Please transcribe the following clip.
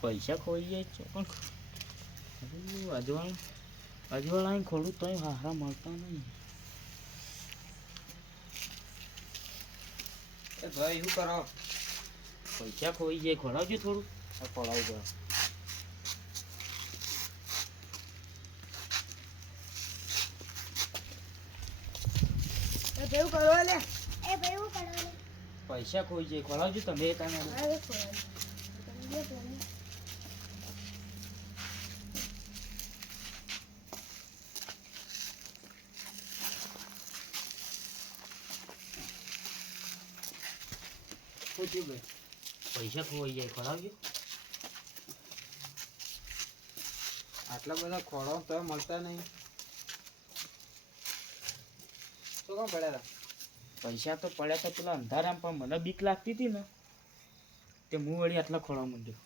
પૈસા ખોઈ જાય છે પણ અજવાળા ખોલું તો હારા મળતા નહીં. ભાઈ શું કરો? પૈસા ખોઈ જાય, ખોલાવજો થોડું. ખોલાવજો. કેવું કરો લે? પૈસા ખોઈ જાય, ખોલાવજો તમે. પૈસા ખોઈ જાય, ખોલાવજો. આટલા બધા ખોળો તો મળતા નહીં. શું કામ પડ્યા હતા? પૈસા તો પડ્યા હતા પેલા અંધારામાં, પણ મને બીક લાગતી હતી ને તે હું વળી આટલા ખોળવા માંડ્યો.